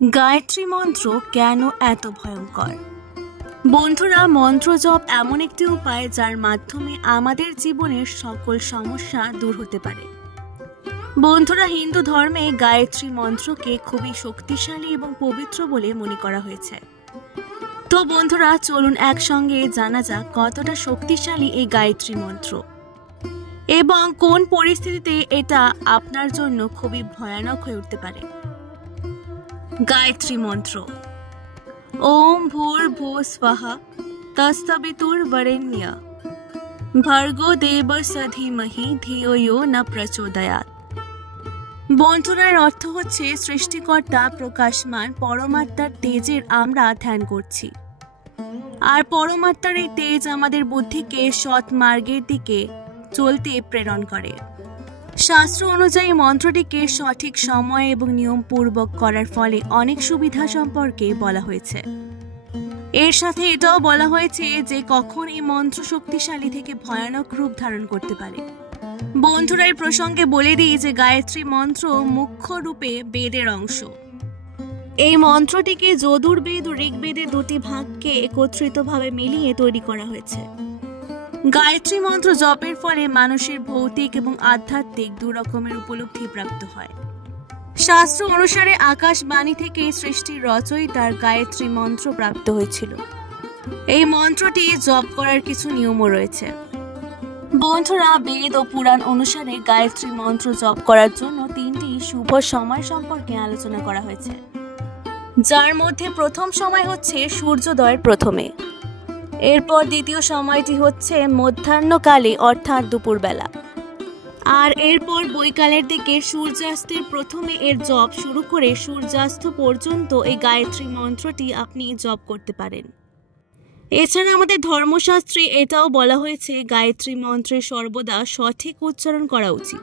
গায়ত্রী মন্ত্র কেন এত ভয়ঙ্কর? বন্ধুরা, মন্ত্র জপ এমন একটি উপায় যার মাধ্যমে আমাদের জীবনের সকল সমস্যা দূর হতে পারে। বন্ধুরা, হিন্দু ধর্মে গায়ত্রী মন্ত্রকে খুবই শক্তিশালী এবং পবিত্র বলে মনে করা হয়েছে। তো বন্ধুরা, চলুন একসঙ্গে জানা যাক কতটা শক্তিশালী এই গায়ত্রী মন্ত্র এবং কোন পরিস্থিতিতে এটা আপনার জন্য খুবই ভয়ানক হয়ে উঠতে পারে। গায়ত্রী মন্ত্র। ওম ভূর্ভুবঃ স্বাহা তৎসবিতুর্বরেণ্যং ভর্গো দেবস্য ধীমহি ধিয়ো ইয়ো ন প্রচোদয়াৎ। বন্ধুরা, এর অর্থ হচ্ছে সৃষ্টিকর্তা প্রকাশমান পরমাত্মার তেজের আমরা ধ্যান করছি, আর পরমাত্মার এই তেজ আমাদের বুদ্ধিকে সৎ মার্গের দিকে চলতে প্রেরণ করে। শাস্ত্র অনুযায়ী মন্ত্রটিকে সঠিক সময় এবং নিয়মপূর্বক করার ফলে অনেক সুবিধা সম্পর্কে বলা হয়েছে। এর সাথে এটাও বলা হয়েছে যে কখন এই মন্ত্র শক্তিশালী থেকে ভয়ানক রূপ ধারণ করতে পারে। বন্ধুরা, এই প্রসঙ্গে বলে দিই যে গায়ত্রী মন্ত্র মুখ্য রূপে বেদের অংশ। এই মন্ত্রটিকে যজুর্বেদ ও ঋগ্বেদের দুটি ভাগকে একত্রিতভাবে মিলিয়ে তৈরি করা হয়েছে। গায়ত্রী মন্ত্র জপের ফলে মানুষের ভৌতিক এবং আধ্যাত্মিক দু রকমের উপলব্ধি প্রাপ্ত হয়। শাস্ত্র অনুসারে আকাশবাণী থেকে সৃষ্টির রচয়িতার গায়ত্রী মন্ত্র প্রাপ্ত হয়েছিল। এই মন্ত্রটি জপ করার কিছু নিয়মও রয়েছে। বন্ধুরা, বেদ ও পুরাণ অনুসারে গায়ত্রী মন্ত্র জপ করার জন্য তিনটি শুভ সময় সম্পর্কে আলোচনা করা হয়েছে, যার মধ্যে প্রথম সময় হচ্ছে সূর্যোদয়ের প্রথমে, এরপর দ্বিতীয় সময়টি হচ্ছে মধ্যাহ্নকালে অর্থাৎ দুপুরবেলা, আর এরপর বৈকালের দিকে সূর্যাস্তের প্রথমে এর জপ শুরু করে সূর্যাস্ত পর্যন্ত এই গায়ত্রী মন্ত্রটি আপনি জপ করতে পারেন। এছাড়া আমাদের ধর্মশাস্ত্রে এটাও বলা হয়েছে গায়ত্রী মন্ত্রের সর্বদা সঠিক উচ্চারণ করা উচিত।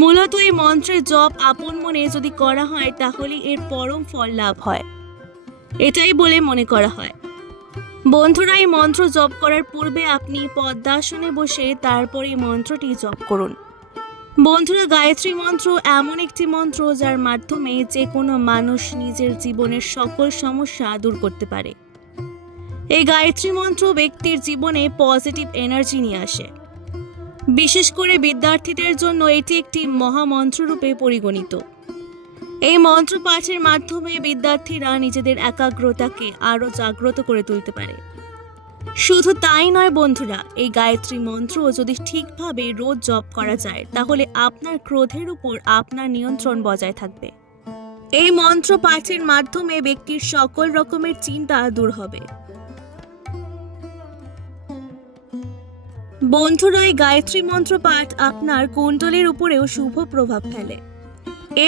মূলত এই মন্ত্রের জপ আপন মনে যদি করা হয় তাহলে এর পরম ফল লাভ হয়, এটাই বলে মনে করা হয়। বন্ধুরা, এই মন্ত্র জপ করার পূর্বে আপনি পদ্মাসনে বসে তারপর এই মন্ত্রটি জপ করুন। বন্ধুরা, গায়ত্রী মন্ত্র এমন একটি মন্ত্র যার মাধ্যমে যে কোনো মানুষ নিজের জীবনের সকল সমস্যা দূর করতে পারে। এই গায়ত্রী মন্ত্র ব্যক্তির জীবনে পজিটিভ এনার্জি নিয়ে আসে। বিশেষ করে বিদ্যার্থীদের জন্য এটি একটি মহামন্ত্র রূপে পরিগণিত। এই মন্ত্র পাঠের মাধ্যমে বিদ্যার্থীরা নিজেদের একাগ্রতাকে আরো জাগ্রত করে তুলতে পারে। শুধু তাই নয় বন্ধুরা, এই গায়ত্রী মন্ত্র যদি ঠিকভাবে রোজ জপ করা যায় তাহলে আপনার ক্রোধের উপর আপনার নিয়ন্ত্রণ বজায় থাকবে। এই মন্ত্র পাঠের মাধ্যমে ব্যক্তির সকল রকমের চিন্তা দূর হবে। বন্ধুরা, এই গায়ত্রী মন্ত্র পাঠ আপনার কুণ্ডলীর উপরেও শুভ প্রভাব ফেলে।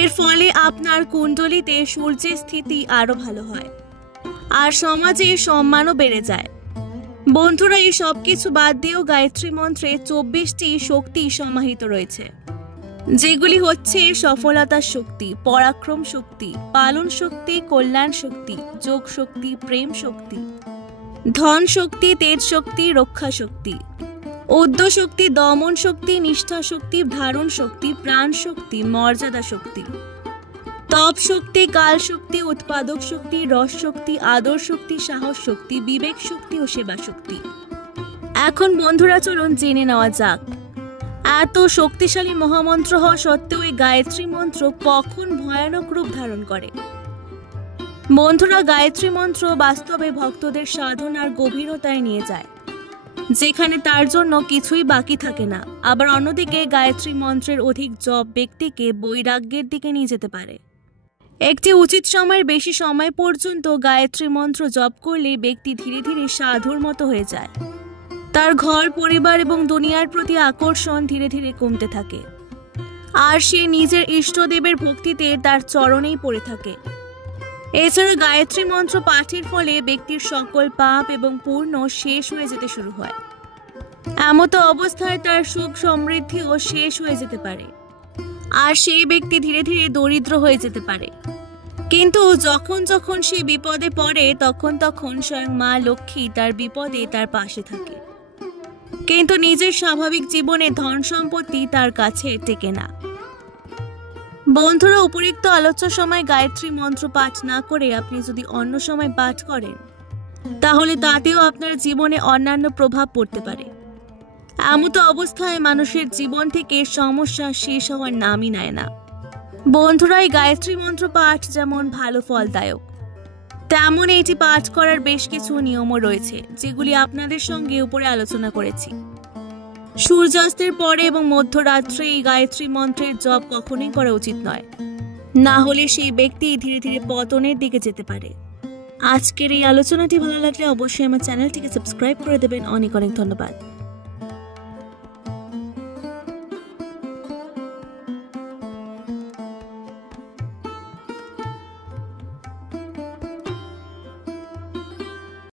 এর ফলে আপনার কুণ্ডলীতে সূর্যের স্থিতি আরো ভালো হয়, আর সমাজে সম্মানও বেড়ে যায়। বন্ধুরা, এই সব কিছু বাদ দিয়েও গায়ত্রী মন্ত্রে 24টি শক্তি সমাহিত রয়েছে, যেগুলি হচ্ছে সফলতার শক্তি, পরাক্রম শক্তি, পালন শক্তি, কল্যাণ শক্তি, যোগ শক্তি, প্রেম শক্তি, ধন শক্তি, তেজ শক্তি, রক্ষা শক্তি, উদ্য শক্তি, দমন শক্তি, নিষ্ঠা শক্তি, ধারণ শক্তি, প্রাণ শক্তি, মর্যাদা শক্তি, তপ শক্তি, কাল শক্তি, উৎপাদক শক্তি, রস শক্তি, আদর শক্তি, সাহস শক্তি, বিবেক শক্তি ও সেবা শক্তি। এখন বন্ধুরা, চলুন জেনে নেওয়া যাক এত শক্তিশালী মহামন্ত্র হওয়া সত্ত্বেও এই গায়ত্রী মন্ত্র কখন ভয়ানক রূপ ধারণ করে। বন্ধুরা, গায়ত্রী মন্ত্র বাস্তবে ভক্তদের সাধনার গভীরতায় নিয়ে যায়, যেখানে তার জন্য কিছুই বাকি থাকে না। আবার অন্যদিকে গায়ত্রী মন্ত্রের অধিক জপ ব্যক্তিকে বৈরাগ্যের দিকে নিয়ে যেতে পারে। একটি উচিত সময়ের বেশি সময় পর্যন্ত গায়ত্রী মন্ত্র জপ করলে ব্যক্তি ধীরে ধীরে সাধুর মতো হয়ে যায়। তার ঘর পরিবার এবং দুনিয়ার প্রতি আকর্ষণ ধীরে ধীরে কমতে থাকে, আর সে নিজের ইষ্টদেবের ভক্তিতে তার চরণেই পড়ে থাকে। এছাড়া গায়ত্রী মন্ত্র পাঠের ফলে ব্যক্তির সকল পাপ এবং পুণ্য শেষ হয়ে যেতে শুরু হয়। এমতো অবস্থায় তার সুখ সমৃদ্ধিও শেষ হয়ে যেতে পারে, আর সেই ব্যক্তি ধীরে ধীরে দরিদ্র হয়ে যেতে পারে। কিন্তু যখন যখন সে বিপদে পড়ে তখন তখন স্বয়ং মা লক্ষ্মী তার বিপদে তার পাশে থাকে, কিন্তু নিজের স্বাভাবিক জীবনে ধন সম্পত্তি তার কাছে টেকে না। বন্ধুরা, উপরিক্ত আলোচ্য সময় গায়ত্রী মন্ত্র পাঠ না করে আপনি যদি অন্য সময় পাঠ করেন তাহলে তাতেও আপনার জীবনে অন্যান্য প্রভাব পড়তে পারে। এমতো অবস্থায় মানুষের জীবন থেকে সমস্যা শেষ হওয়ার নামই নেয় না। বন্ধুরা, এই গায়ত্রী মন্ত্র পাঠ যেমন ভালো ফলদায়ক, তেমন এটি পাঠ করার বেশ কিছু নিয়মও রয়েছে, যেগুলি আপনাদের সঙ্গে উপরে আলোচনা করেছি। সূর্যাস্তের পরে এবং মধ্যরাত্রে এই গায়ত্রী মন্ত্রের জপ কখনোই করা উচিত নয়, না হলে সেই ব্যক্তি ধীরে ধীরে পতনের দিকে যেতে পারে। আজকের এই আলোচনাটি ভালো লাগলে অবশ্যই আমার চ্যানেলটিকে সাবস্ক্রাইব করে দেবেন। অনেক অনেক ধন্যবাদ।